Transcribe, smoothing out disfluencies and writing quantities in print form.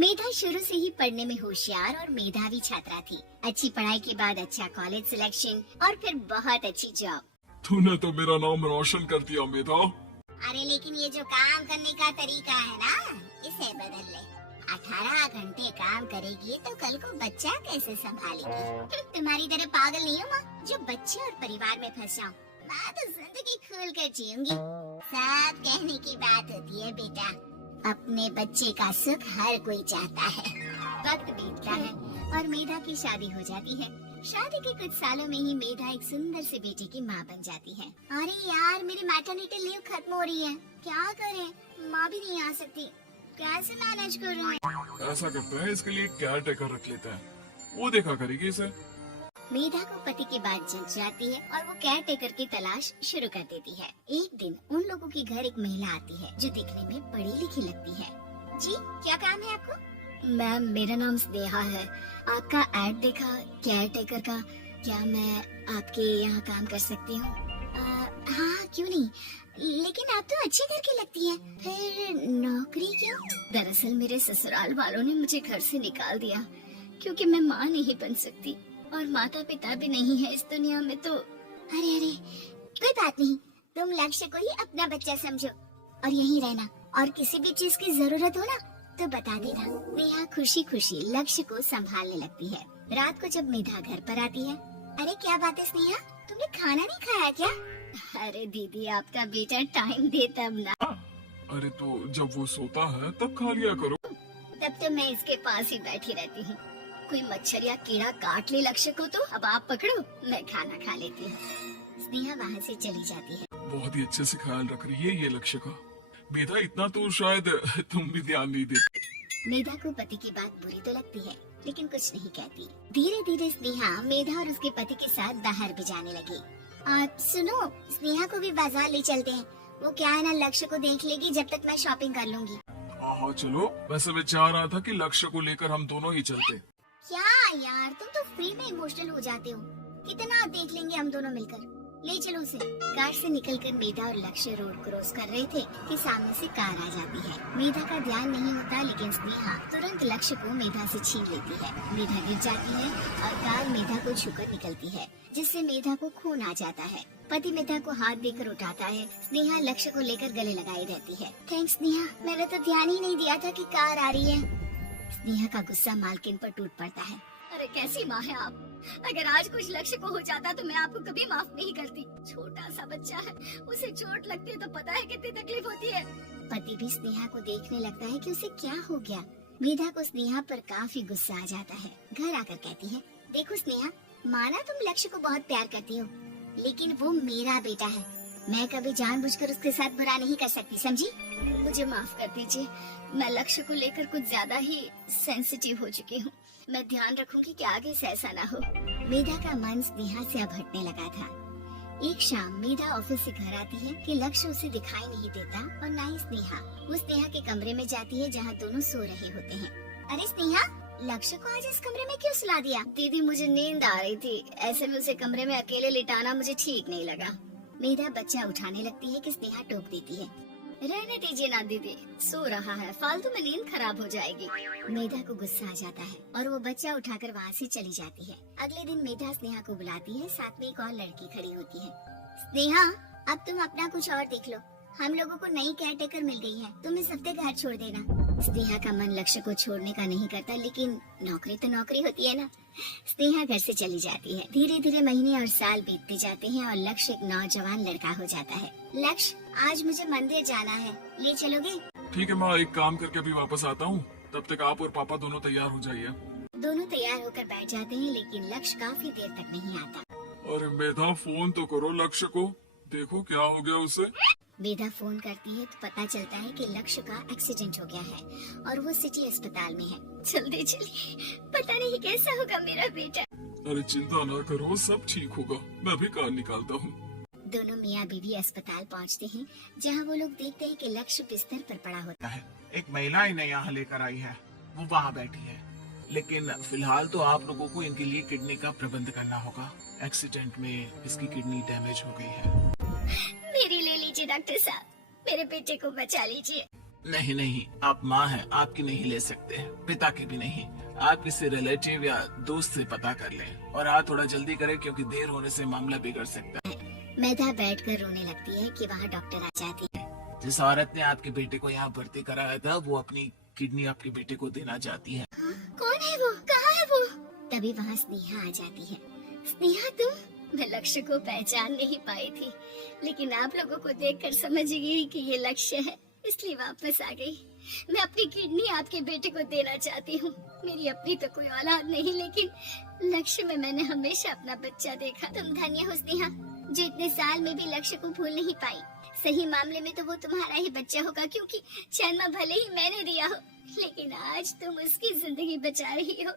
मेधा शुरू से ही पढ़ने में होशियार और मेधावी छात्रा थी। अच्छी पढ़ाई के बाद अच्छा कॉलेज सिलेक्शन और फिर बहुत अच्छी जॉब। तूने तो मेरा नाम रोशन कर दिया मेधा। अरे लेकिन ये जो काम करने का तरीका है ना, इसे बदल ले। 18 घंटे काम करेगी तो कल को बच्चा कैसे संभालेगी? तुम्हारी तरह पागल नहीं हूँ माँ, जो बच्चे और परिवार में फंस जाऊँ। मैं तो जिंदगी खोल कर जीऊंगी। सब कहने की बात होती है बेटा, अपने बच्चे का सुख हर कोई चाहता है। वक्त बीतता है और मेधा की शादी हो जाती है। शादी के कुछ सालों में ही मेधा एक सुंदर से बेटे की माँ बन जाती है। अरे यार, मेरी मैटरनिटी लीव खत्म हो रही है, क्या करें? माँ भी नहीं आ सकती, कैसे मैनेज करूं? ऐसा करते हैं, इसके लिए केयर टेकर रख लेते हैं, वो देखा करेगी इसे। मेधा को पति की बात जच जाती है और वो केयर टेकर की तलाश शुरू कर देती है। एक दिन उन लोगों के घर एक महिला आती है जो दिखने में पढ़ी लिखी लगती है। जी, क्या काम है आपको? मैम, मेरा नाम स्नेहा है। आपका ऐड देखा केयर टेकर का, क्या मैं आपके यहाँ काम कर सकती हूँ? हाँ, क्यों नहीं, लेकिन आप तो अच्छे घर की लगती है, फिर नौकरी क्यों? दरअसल मेरे ससुराल वालों ने मुझे घर से निकाल दिया क्योंकि मैं माँ नहीं बन सकती और माता पिता भी नहीं है इस दुनिया में। तो अरे कोई बात नहीं, तुम लक्ष्य को ही अपना बच्चा समझो और यहीं रहना, और किसी भी चीज की जरूरत हो ना तो बता देना। नेहा खुशी खुशी लक्ष्य को संभालने लगती है। रात को जब मेधा घर पर आती है, अरे क्या बात है स्नेहा, तुमने खाना नहीं खाया क्या? अरे दीदी, आपका बेटा टाइम दे तब ना। अरे तो जब वो सोता है तब खा लिया करो। तब तो मैं इसके पास ही बैठी रहती हूँ। कोई मच्छर या कीड़ा काट ले लक्ष्य को तो अब आप पकड़ो, मैं खाना खा लेती हूँ। स्नेहा वहाँ से चली जाती है। बहुत ही अच्छे से ख्याल रख रही है ये लक्ष्य का। मेधा, इतना तो शायद तुम भी ध्यान नहीं देती। मेधा को पति की बात बुरी तो लगती है लेकिन कुछ नहीं कहती। धीरे धीरे स्नेहा मेधा और उसके पति के साथ बाहर भी जाने लगी। सुनो, स्नेहा को भी बाजार ले चलते हैं, वो क्या है ना लक्ष्य को देख लेगी जब तक मैं शॉपिंग कर लूंगी। हाँ चलो, वैसे मैं चाह रहा था कि लक्ष्य को लेकर हम दोनों ही चलते। क्या यार, तुम तो फ्री में इमोशनल हो जाते हो, कितना देख लेंगे हम दोनों मिलकर, ले चलो उसे। कार से निकलकर मेधा और लक्ष्य रोड क्रॉस कर रहे थे कि सामने से कार आ जाती है। मेधा का ध्यान नहीं होता लेकिन स्नेहा तुरंत लक्ष्य को मेधा से छीन लेती है। मेधा गिर जाती है और कार मेधा को छूकर निकलती है, जिससे मेधा को खून आ जाता है। पति मेधा को हाथ देकर उठाता है। स्नेहा लक्ष्य को लेकर गले लगाई रहती है। थैंक्स स्नेहा, मैंने तो ध्यान ही नहीं दिया था कि कार आ रही है। स्नेहा का गुस्सा मालकिन पर टूट पड़ता है। अरे कैसी माँ है आप, अगर आज कुछ लक्ष्य को हो जाता तो मैं आपको कभी माफ नहीं करती। छोटा सा बच्चा है, उसे चोट लगती है तो पता है कितनी तकलीफ होती है। पति भी स्नेहा को देखने लगता है कि उसे क्या हो गया। मेधा को स्नेहा पर काफी गुस्सा आ जाता है। घर आकर कहती है, देखो स्नेहा, माना तुम लक्ष्य को बहुत प्यार करती हो, लेकिन वो मेरा बेटा है, मैं कभी जानबूझकर उसके साथ बुरा नहीं कर सकती, समझी? मुझे माफ कर दीजिए, मैं लक्ष्य को लेकर कुछ ज्यादा ही सेंसिटिव हो चुकी हूँ। मैं ध्यान रखूंगी कि आगे से ऐसा ना हो। मेधा का मन स्नेहा से अब हटने लगा था। एक शाम मेधा ऑफिस से घर आती है कि लक्ष्य उसे दिखाई नहीं देता और ना ही स्नेहा। वो स्नेहा के कमरे में जाती है जहाँ दोनों सो रहे होते हैं। अरे स्नेहा, लक्ष्य को आज इस कमरे में क्यों सुला दिया? दीदी, मुझे नींद आ रही थी, ऐसे में उसे कमरे में अकेले लिटाना मुझे ठीक नहीं लगा। मेधा बच्चा उठाने लगती है कि स्नेहा टोक देती है। रहने दीजिए ना दीदी, सो रहा है, फालतू में नींद खराब हो जाएगी। मेधा को गुस्सा आ जाता है और वो बच्चा उठाकर वहाँ से चली जाती है। अगले दिन मेधा स्नेहा को बुलाती है, साथ में एक और लड़की खड़ी होती है। स्नेहा, अब तुम अपना कुछ और देख लो, हम लोगों को नई केयर टेकर मिल गई है, तुम इस हफ्ते घर छोड़ देना। स्नेहा का मन लक्ष्य को छोड़ने का नहीं करता, लेकिन नौकरी तो नौकरी होती है ना। स्नेहा घर से चली जाती है। धीरे धीरे महीने और साल बीतते जाते हैं और लक्ष्य एक नौजवान लड़का हो जाता है। लक्ष्य, आज मुझे मंदिर जाना है, ले चलोगे? ठीक है माँ, एक काम करके अभी वापस आता हूँ, तब तक आप और पापा दोनों तैयार हो जाइए। दोनों तैयार होकर बैठ जाते हैं लेकिन लक्ष्य काफी देर तक नहीं आता। अरे मेधा, फोन तो करो लक्ष्य को, देखो क्या हो गया उसे। मेधा फोन करती है तो पता चलता है कि लक्ष्य का एक्सीडेंट हो गया है और वो सिटी अस्पताल में है। जल्दी चलिए, पता नहीं कैसा होगा मेरा बेटा। अरे चिंता न करो, सब ठीक होगा, मैं भी कार निकालता हूँ। दोनों मियाँ बीवी अस्पताल पहुँचते हैं जहाँ वो लोग देखते हैं कि लक्ष्य बिस्तर पर पड़ा होता है। एक महिला इन्हें यहाँ लेकर आई है, वो वहाँ बैठी है, लेकिन फिलहाल तो आप लोगों को इनके लिए किडनी का प्रबंध करना होगा। एक्सीडेंट में इसकी किडनी डैमेज हो गई है। मेरी ले लीजिए डॉक्टर साहब, मेरे बेटे को बचा लीजिए। नहीं नहीं, आप माँ हैं, आपकी नहीं ले सकते, पिता की भी नहीं। आप किसी रिलेटिव या दोस्त से पता कर लें और आप थोड़ा जल्दी करें क्योंकि देर होने से मामला बिगड़ सकता है। मेधा बैठकर रोने लगती है कि वहाँ डॉक्टर आ जाती है। जिस औरत ने आपके बेटे को यहाँ भर्ती कराया था वो अपनी किडनी आपके बेटे को देना चाहती है। हाँ? कौन है वो? कहाँ है वो? तभी वहाँ स्नेहा आ जाती है। स्नेहा तुम? मैं लक्ष्य को पहचान नहीं पाई थी, लेकिन आप लोगों को देखकर समझ गई कि ये लक्ष्य है, इसलिए वापस आ गई। मैं अपनी किडनी आपके बेटे को देना चाहती हूँ। मेरी अपनी तो कोई औलाद नहीं, लेकिन लक्ष्य में मैंने हमेशा अपना बच्चा देखा। तुम धन्य हो स्नेहा, जो इतने साल में भी लक्ष्य को भूल नहीं पाई। सही मामले में तो वो तुम्हारा ही बच्चा होगा, क्योंकि जन्म भले ही मैंने दिया हो, लेकिन आज तुम उसकी जिंदगी बचा रही हो।